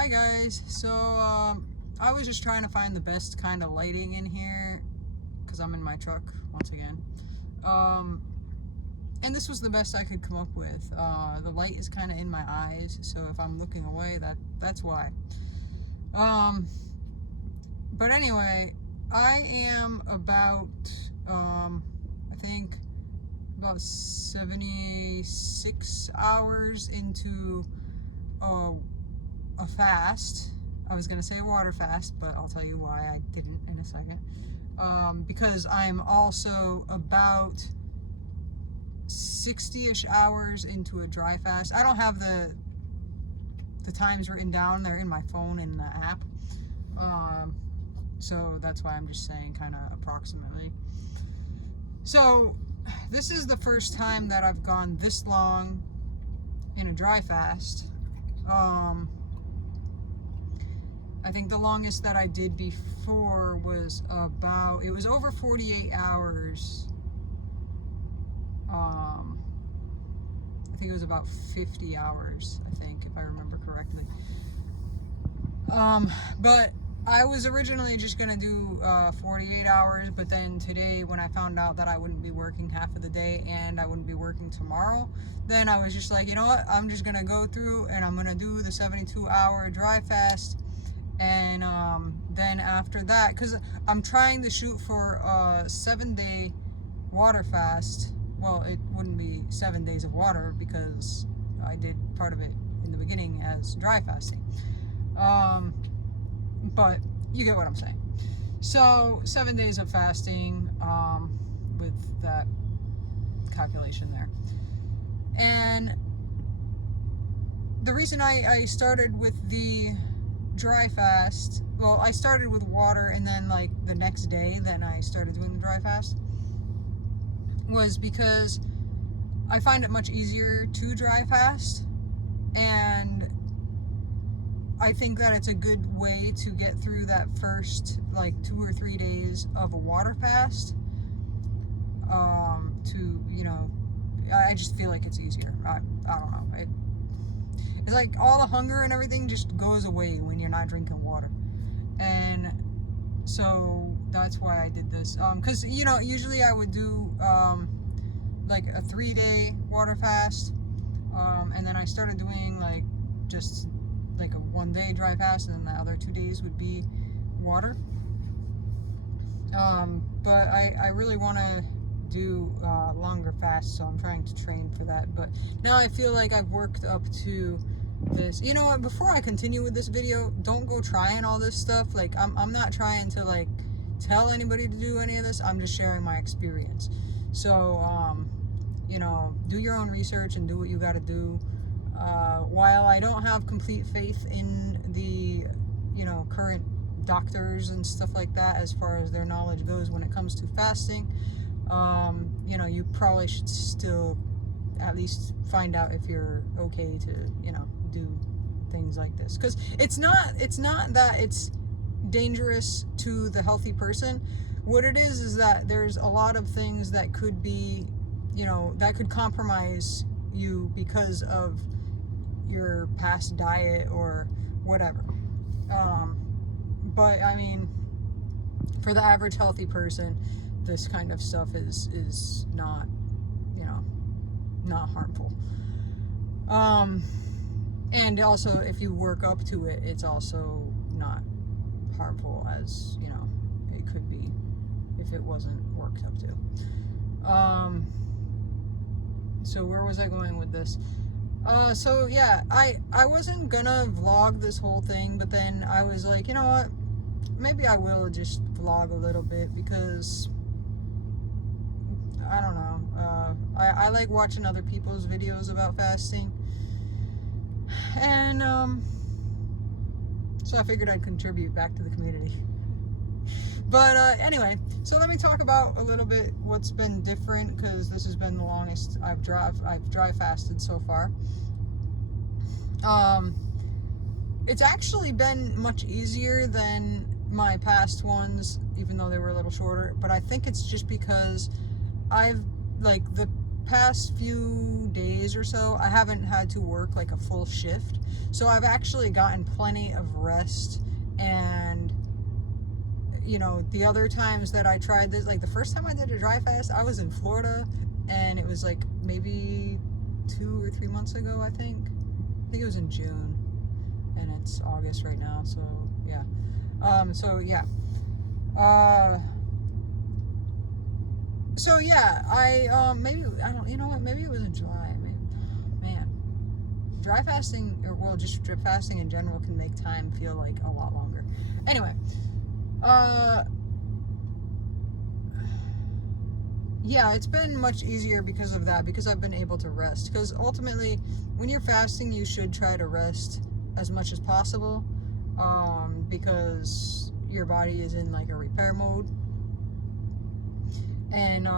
Hi guys, so I was just trying to find the best kind of lighting in here because I'm in my truck once again, and this was the best I could come up with. The light is kind of in my eyes, so if I'm looking away, that's why. But anyway, I am about I think about 76 hours into a fast. I was going to say a water fast, but I'll tell you why I didn't in a second. Because I'm also about 60-ish hours into a dry fast. I don't have the times written down. They're in my phone in the app. So that's why I'm just saying kind of approximately. So this is the first time that I've gone this long in a dry fast. I think the longest that I did before was it was over 48 hours. I think it was about 50 hours, I think, if I remember correctly. But I was originally just gonna do 48 hours, but then today when I found out that I wouldn't be working half of the day and I wouldn't be working tomorrow, then I was just like, you know what, I'm just gonna go through and I'm gonna do the 72-hour dry fast. And then after that, because I'm trying to shoot for a 7-day water fast. Well, it wouldn't be 7 days of water because I did part of it in the beginning as dry fasting. But you get what I'm saying. So 7 days of fasting with that calculation there. And the reason I started with the dry fast, well, I started with water and then like the next day then I started doing the dry fast, was because I find it much easier to dry fast, and I think that it's a good way to get through that first like 2 or 3 days of a water fast. I just feel like it's easier. I don't know. It's like all the hunger and everything just goes away when you're not drinking water. And so that's why I did this. Because, usually I would do like a 3-day water fast. And then I started doing like just like a 1-day dry fast, and then the other 2 days would be water. But I really want to do longer fasts, so I'm trying to train for that. But now I feel like I've worked up to this. You know what, before I continue with this video, don't go trying all this stuff. Like I'm not trying to like tell anybody to do any of this. I'm just sharing my experience. So do your own research and do what you got to do. While I don't have complete faith in the current doctors and stuff like that as far as their knowledge goes when it comes to fasting, you probably should still at least find out if you're okay to do things like this, because it's not that it's dangerous to the healthy person. What it is that there's a lot of things that could be that could compromise you because of your past diet or whatever. But I mean, for the average healthy person, this kind of stuff is not not harmful. And also, if you work up to it, it's also not harmful as it could be if it wasn't worked up to. So where was I going with this? So yeah, I wasn't gonna vlog this whole thing, but then I was like, you know what, maybe I will just vlog a little bit, because I don't know, I like watching other people's videos about fasting, and so I figured I'd contribute back to the community. But anyway, so let me talk about a little bit what's been different, because this has been the longest I've dry fasted so far. It's actually been much easier than my past ones, even though they were a little shorter. But I think it's just because I've like the past few days or so, I haven't had to work like a full shift. So I've actually gotten plenty of rest. And, you know, the other times that I tried this, like the first time I did a dry fast, I was in Florida, and it was like maybe 2 or 3 months ago, I think. I think it was in June, and it's August right now, so yeah. Maybe, I don't, you know what, maybe it was in July. Maybe, man, dry fasting, or well, just drip fasting in general can make time feel like a lot longer. Anyway, yeah, it's been much easier because of that, because I've been able to rest. Because ultimately, when you're fasting, you should try to rest as much as possible, because your body is in like a repair mode. And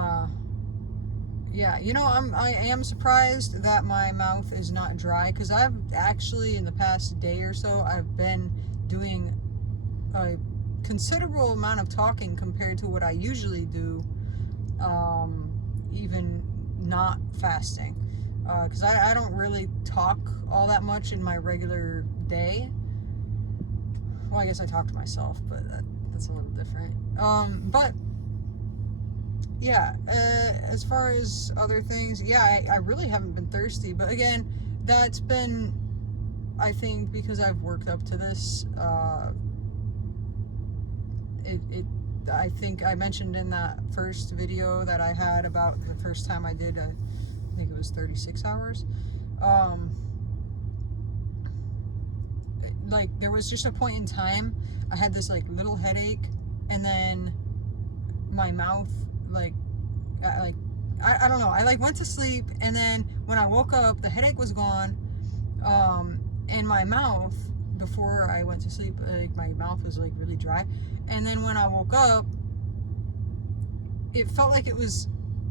yeah, you know, I am surprised that my mouth is not dry, because I've actually, in the past day or so, I've been doing a considerable amount of talking compared to what I usually do, even not fasting, because I don't really talk all that much in my regular day. Well, I guess I talk to myself, but that's a little different. But yeah, as far as other things, yeah, I really haven't been thirsty. But again, that's been, I think, because I've worked up to this. I think I mentioned in that first video that I had about the first time I did, I think it was 36 hours. Like, there was just a point in time, I had this like little headache, and then my mouth, I don't know, I like went to sleep, and then when I woke up, the headache was gone, and my mouth, before I went to sleep, like my mouth was like really dry, and then when I woke up, it felt like it was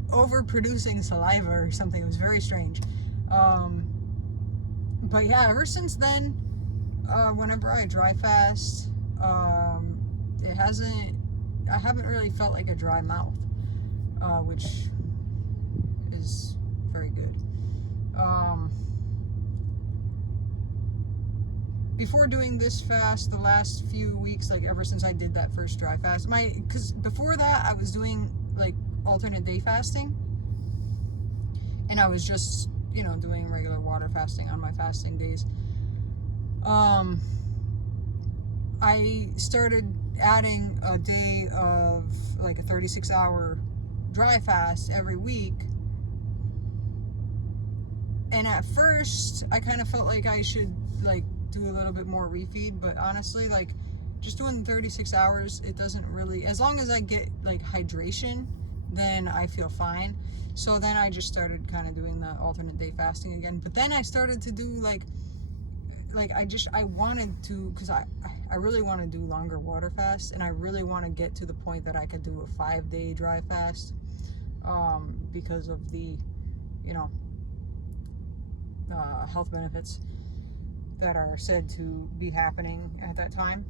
overproducing saliva or something. It was very strange. But yeah, ever since then, whenever I dry fast, I haven't really felt like a dry mouth, which is very good. Before doing this fast, the last few weeks, like ever since I did that first dry fast, because before that I was doing like alternate day fasting, and I was just, you know, doing regular water fasting on my fasting days. I started adding a day of like a 36-hour dry fast every week, and at first I kind of felt like I should like do a little bit more refeed, but honestly, like, just doing 36 hours, it doesn't really, as long as I get like hydration, then I feel fine. So then I just started kind of doing the alternate day fasting again. But then I started to do I wanted to, because I really want to do longer water fasts, and I really want to get to the point that I could do a 5-day dry fast, because of the, you know, health benefits that are said to be happening at that time.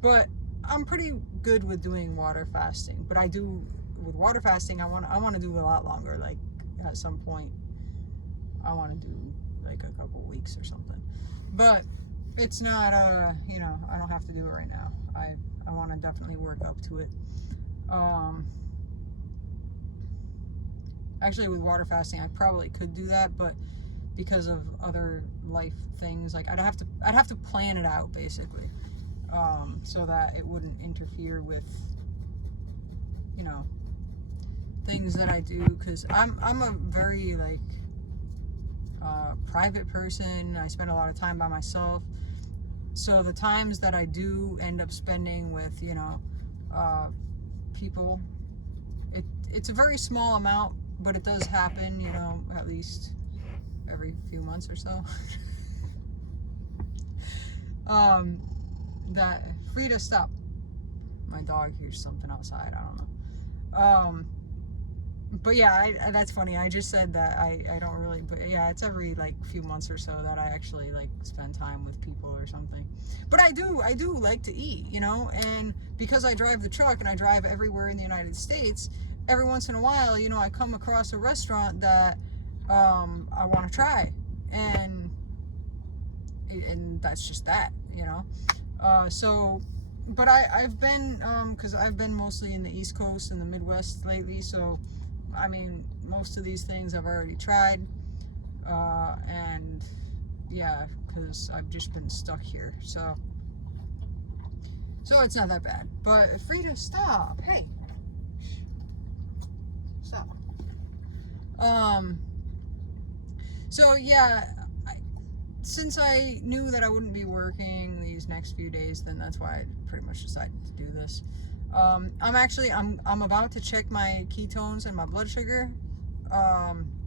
But I'm pretty good with doing water fasting. But with water fasting, I want to do a lot longer. Like, at some point, I want to do like a couple weeks or something. But it's not, you know, I don't have to do it right now. I want to definitely work up to it. Actually, with water fasting, I probably could do that, but because of other life things, like I'd have to plan it out basically, so that it wouldn't interfere with, you know, things that I do, because I'm a very like private person. I spend a lot of time by myself, so the times that I do end up spending with, you know, people, it's a very small amount, but it does happen, you know, at least every few months or so. That Frida, stop. My dog hears something outside. I don't know. But yeah, that's funny. I just said that I don't really, but yeah, it's every like few months or so that I actually like spend time with people or something. But I do like to eat, you know, and because I drive the truck and I drive everywhere in the United States, every once in a while, you know, I come across a restaurant that I want to try, and that's just that, you know. So, but I've been, because I've been mostly in the East Coast and the Midwest lately, so I mean, most of these things I've already tried, and yeah, because I've just been stuck here, so it's not that bad. But Frida, stop! Hey, stop. So yeah, since I knew that I wouldn't be working these next few days, then that's why I pretty much decided to do this. I'm about to check my ketones and my blood sugar.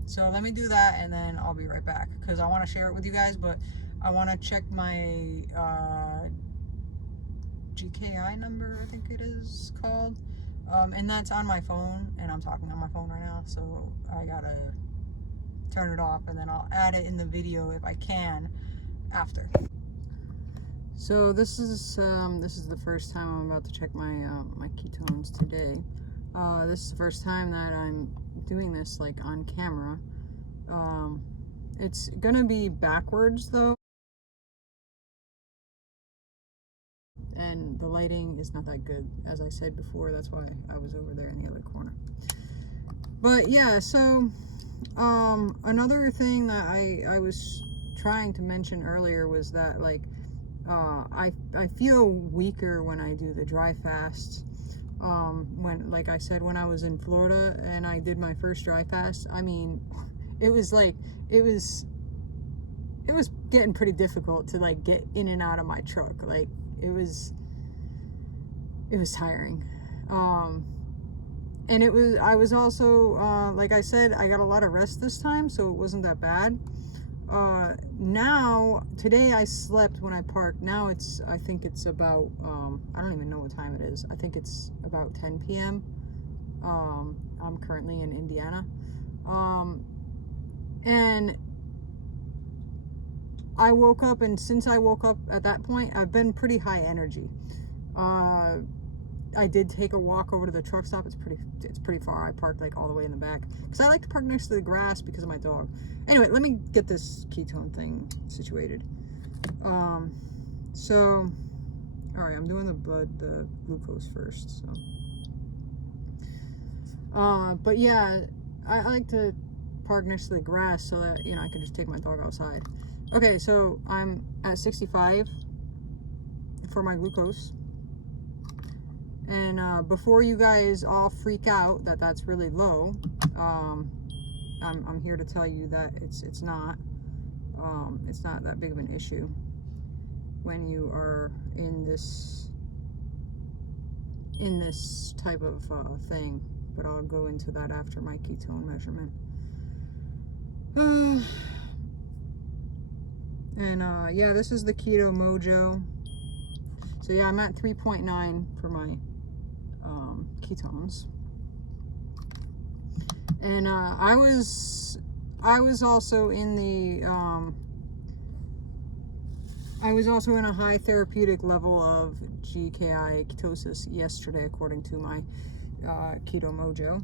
So let me do that, and then I'll be right back, because I want to share it with you guys, but I want to check my GKI number, I think it is called, and that's on my phone, and I'm talking on my phone right now, so I gotta turn it off, and then I'll add it in the video if I can after. So this is the first time I'm about to check my my ketones today. This is the first time that I'm doing this like on camera. It's gonna be backwards though, and the lighting is not that good, as I said before. That's why I was over there in the other corner. But yeah, so another thing that I was trying to mention earlier was that, like, I feel weaker when I do the dry fast. When, like I said, when I was in Florida and I did my first dry fast, I mean, it was getting pretty difficult to like get in and out of my truck. Like, it was tiring. And I was also, like I said, I got a lot of rest this time, so it wasn't that bad. Now, today I slept when I parked. Now I think it's about, I don't even know what time it is. I think it's about 10 p.m. I'm currently in Indiana. And I woke up, and since I woke up at that point, I've been pretty high energy. I did take a walk over to the truck stop. It's pretty far. I parked like all the way in the back, because I like to park next to the grass because of my dog. Anyway, let me get this ketone thing situated. So, all right, I'm doing the glucose first. So, but yeah, I like to park next to the grass so that, you know, I can just take my dog outside. Okay, so I'm at 65 for my glucose. And before you guys all freak out that that's really low, I'm here to tell you that it's not that big of an issue when you are in this type of thing. But I'll go into that after my ketone measurement. And yeah, this is the Keto Mojo. So yeah, I'm at 3.9 for my ketones. And I was also in the I was also in a high therapeutic level of GKI ketosis yesterday, according to my Keto Mojo.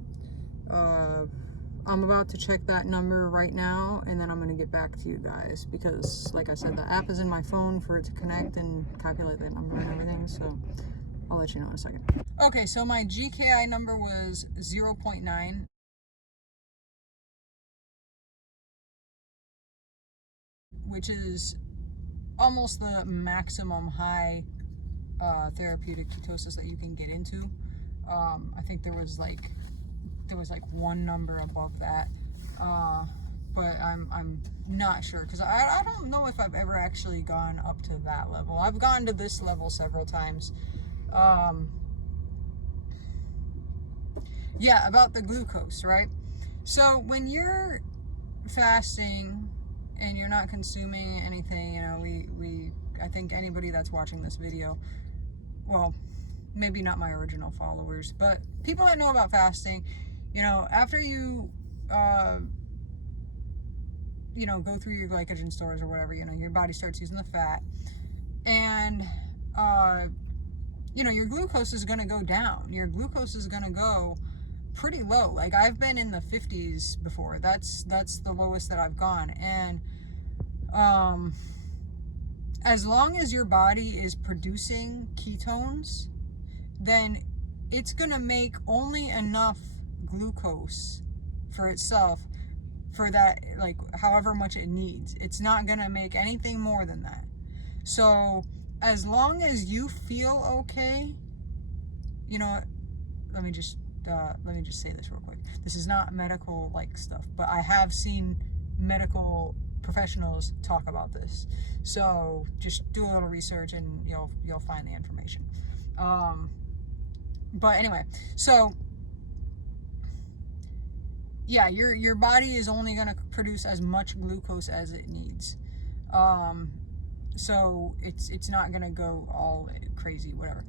I'm about to check that number right now, and then I'm going to get back to you guys, because, like I said, the app is in my phone for it to connect and calculate that number and everything, so I'll let you know in a second. Okay, so my GKI number was 0.9. Which is almost the maximum high therapeutic ketosis that you can get into. I think there was like one number above that, but I'm not sure, because I don't know if I've ever actually gone up to that level. I've gone to this level several times. Yeah, about the glucose, right? So when you're fasting and you're not consuming anything, you know, I think anybody that's watching this video, well, maybe not my original followers, but people that know about fasting, you know, after you, you know, go through your glycogen stores or whatever, you know, your body starts using the fat, and, you know, your glucose is going to go down. Your glucose is going to go pretty low. Like, I've been in the 50s before. That's the lowest that I've gone. And as long as your body is producing ketones, then it's going to make only enough glucose for itself, for that, like, however much it needs. It's not going to make anything more than that. So as long as you feel okay, you know, let me just say this real quick. This is not medical like stuff, but I have seen medical professionals talk about this. So just do a little research and you'll find the information. But anyway, so yeah, your body is only going to produce as much glucose as it needs. So it's not going to go all crazy, whatever.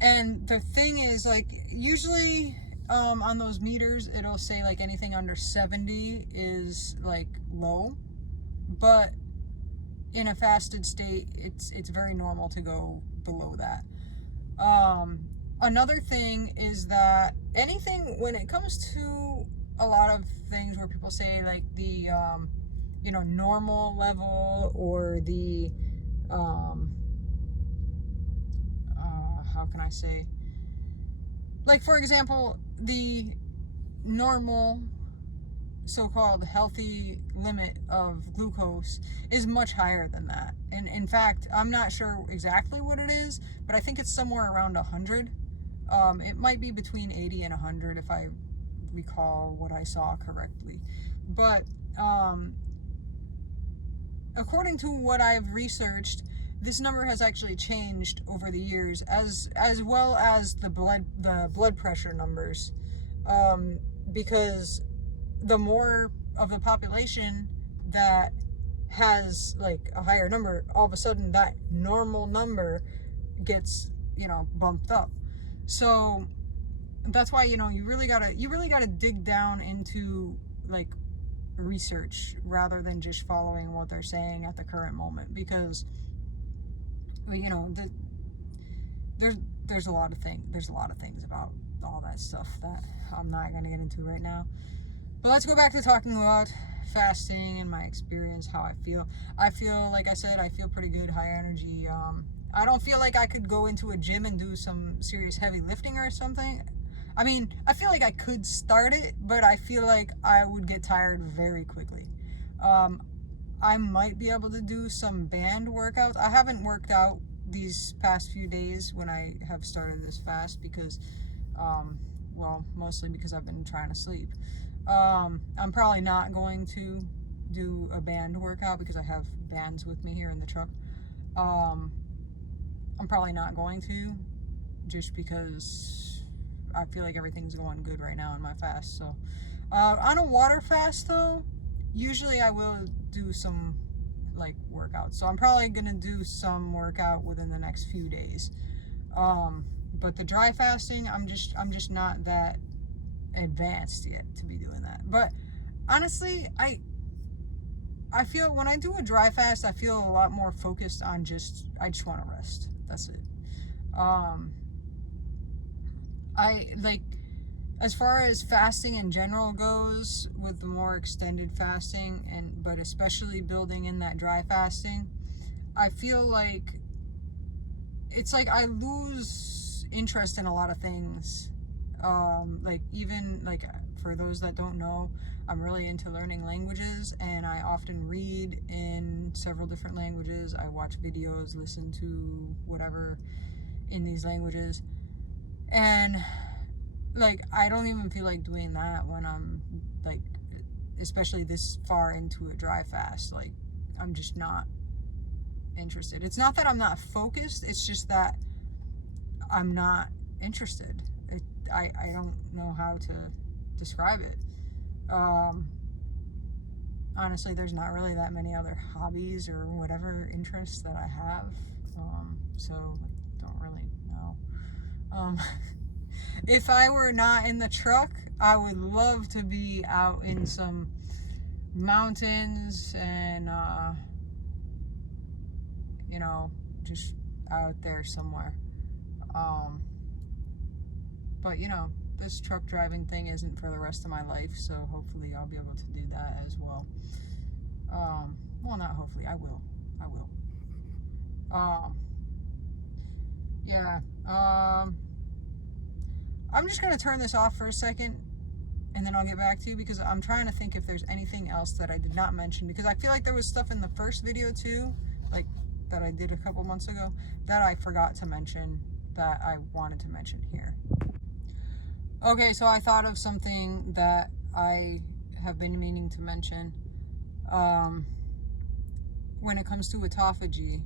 And the thing is, like, usually on those meters, it'll say like anything under 70 is like low, but in a fasted state, it's very normal to go below that. Another thing is that anything, when it comes to a lot of things where people say like the normal level, or the how can I say, like, for example, the normal so-called healthy limit of glucose is much higher than that. And in fact, I'm not sure exactly what it is, but I think it's somewhere around 100. It might be between 80 and 100 if I recall what I saw correctly. But according to what I've researched, this number has actually changed over the years, as well as the blood pressure numbers, because the more of the population that has like a higher number, all of a sudden that normal number gets bumped up. So that's why you really gotta dig down into like research rather than just following what they're saying at the current moment, because there's a lot of things about all that stuff that I'm not going to get into right now. But let's go back to talking about fasting and my experience, how I feel. I feel, like I said, I feel pretty good, high energy. I don't feel like I could go into a gym and do some serious heavy lifting or something. I mean, I feel like I could start it, but I feel like I would get tired very quickly. I might be able to do some band workouts. I haven't worked out these past few days when I have started this fast because, mostly because I've been trying to sleep. I'm probably not going to do a band workout because I have bands with me here in the truck. I'm probably not going to, just because I feel like everything's going good right now in my fast. So, on a water fast though, usually I will do some like workouts. So I'm probably gonna do some workout within the next few days. But the dry fasting, I'm just not that advanced yet to be doing that. But honestly, I feel when I do a dry fast, I feel a lot more focused on I just want to rest. That's it. I like, as far as fasting in general goes, with the more extended fasting, but especially building in that dry fasting, I feel like it's like I lose interest in a lot of things. Like, even like, for those that don't know, I'm really into learning languages, and I often read in several different languages. I watch videos, listen to whatever in these languages, and like, I don't even feel like doing that when I'm like, especially this far into a dry fast. Like, I'm just not interested. It's not that I'm not focused, it's just that I'm not interested. I don't know how to describe it. Honestly, there's not really that many other hobbies or whatever interests that I have, so I don't really know. If I were not in the truck, I would love to be out in some mountains and just out there somewhere. But this truck driving thing isn't for the rest of my life, so hopefully I'll be able to do that as well. Well, not hopefully, I will. Yeah. I'm just gonna turn this off for a second, and then I'll get back to you, because I'm trying to think if there's anything else that I did not mention, because I feel like there was stuff in the first video too, like that I did a couple months ago, that I forgot to mention that I wanted to mention here. Okay, so I thought of something that I have been meaning to mention. When it comes to autophagy,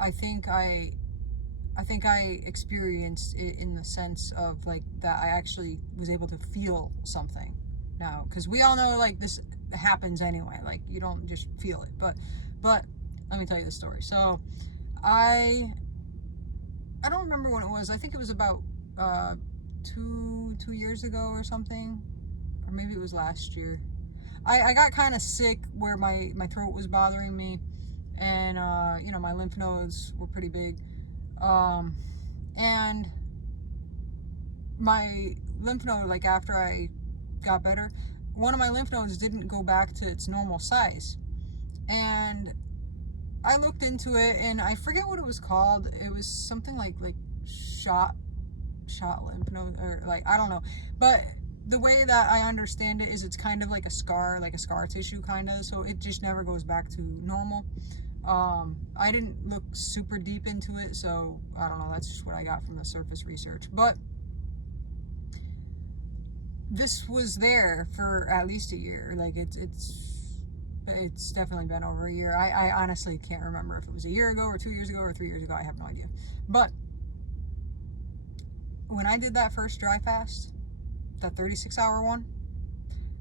I think I experienced it in the sense of like that I actually was able to feel something now, because we all know like this happens anyway, like you don't just feel it, but let me tell you the story. So I don't remember when it was. I think it was about 2 years ago or something, or maybe it was last year. I got kind of sick where my throat was bothering me, and you know, my lymph nodes were pretty big, and my lymph node, like after I got better, one of my lymph nodes didn't go back to its normal size, and I looked into it, and I forget what it was called. It was something like shot lymph node, or like, I don't know, but the way that I understand it is it's kind of like a scar tissue kind of, so it just never goes back to normal. I didn't look super deep into it, so I don't know, that's just what I got from the surface research. But this was there for at least a year. Like it's definitely been over a year. I honestly can't remember if it was a year ago or 2 years ago or 3 years ago. I have no idea. But when I did that first dry fast, that 36-hour one,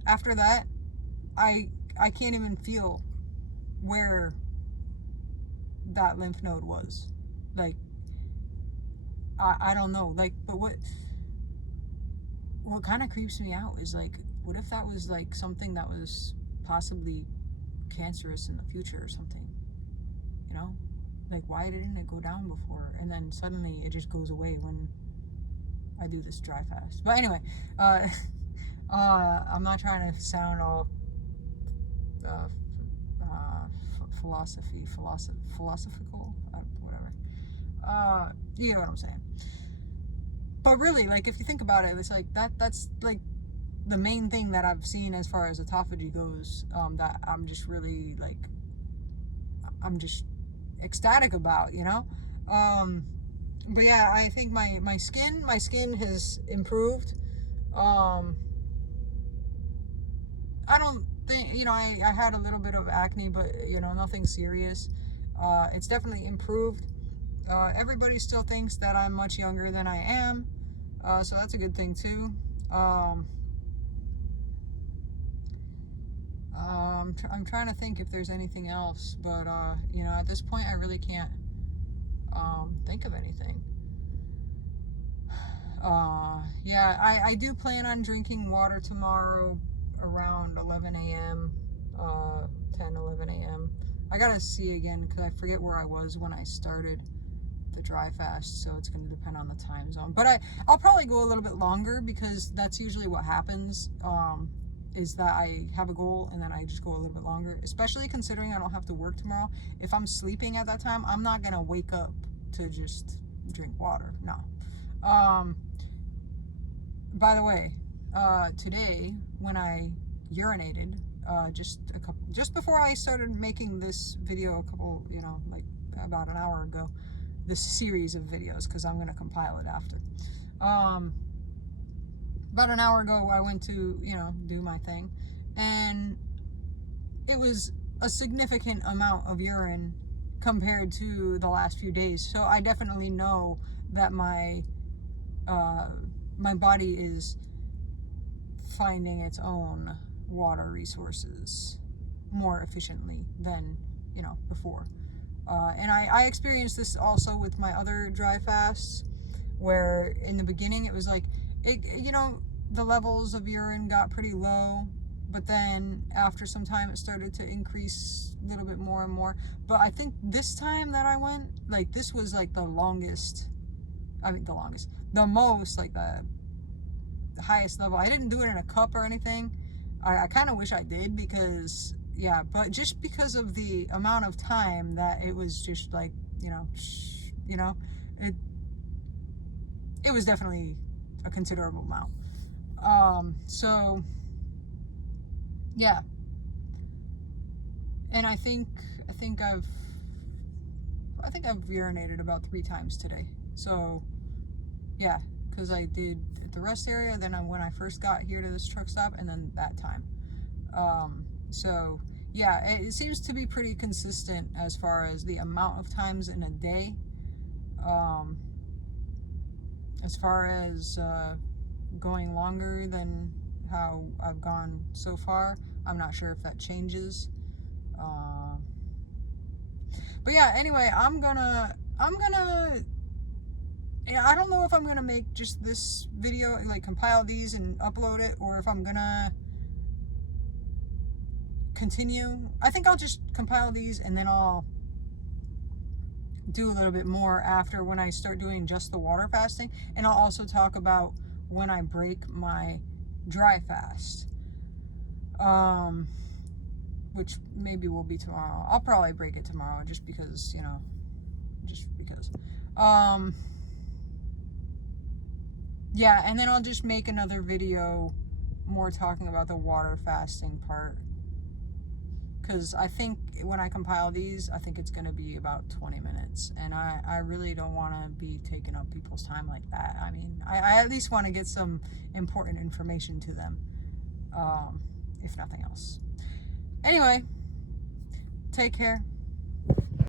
after that, I can't even feel where that lymph node was. Like, I don't know. Like, but what kind of creeps me out is like, what if that was like something that was possibly cancerous in the future or something? You know, like, why didn't it go down before, and then suddenly it just goes away when I do this dry fast? But anyway, I'm not trying to sound all philosophical, whatever. You get what I'm saying. But really, like, if you think about it, it's like that's like the main thing that I've seen as far as autophagy goes, that I'm just really like, I'm just ecstatic about, you know. But yeah, I think my skin has improved. I don't think, you know, I had a little bit of acne, but you know, nothing serious. It's definitely improved. Everybody still thinks that I'm much younger than I am, so that's a good thing too. I'm trying to think if there's anything else, but you know, at this point I really can't think of anything. Yeah, I do plan on drinking water tomorrow around 11 a.m., 10, 11 a.m. I gotta see again, because I forget where I was when I started the dry fast, so it's going to depend on the time zone. But I'll probably go a little bit longer, because that's usually what happens, is that I have a goal and then I just go a little bit longer, especially considering I don't have to work tomorrow. If I'm sleeping at that time, I'm not going to wake up to just drink water. No. By the way, today when I urinated, just before I started making this video, a couple, you know, like about an hour ago, this series of videos, because I'm going to compile it after. About an hour ago, I went to, you know, do my thing, and it was a significant amount of urine compared to the last few days. So I definitely know that my body is finding its own water resources more efficiently than, you know, before. And I experienced this also with my other dry fasts, where in the beginning it was like, you know, the levels of urine got pretty low, but then after some time it started to increase a little bit more and more. But I think this time that I went, like, this was like the most, like highest level. I didn't do it in a cup or anything. I kind of wish I did, because yeah, but just because of the amount of time that it was just like, you know, it was definitely a considerable amount. So yeah, and I think I've urinated about 3 times today. So yeah, because I did at the rest area, then when I first got here to this truck stop, and then that time. So yeah, it seems to be pretty consistent as far as the amount of times in a day. As far as going longer than how I've gone so far, I'm not sure if that changes. But yeah, anyway, I'm gonna I don't know if I'm gonna make just this video, like compile these and upload it, or if I'm gonna continue. I think I'll just compile these, and then I'll do a little bit more after, when I start doing just the water fasting. And I'll also talk about when I break my dry fast, which maybe will be tomorrow. I'll probably break it tomorrow, just because, yeah, and then I'll just make another video more talking about the water fasting part, because I think when I compile these, I think it's going to be about 20 minutes, and I really don't want to be taking up people's time like that. I mean, I at least want to get some important information to them, if nothing else. Anyway, take care.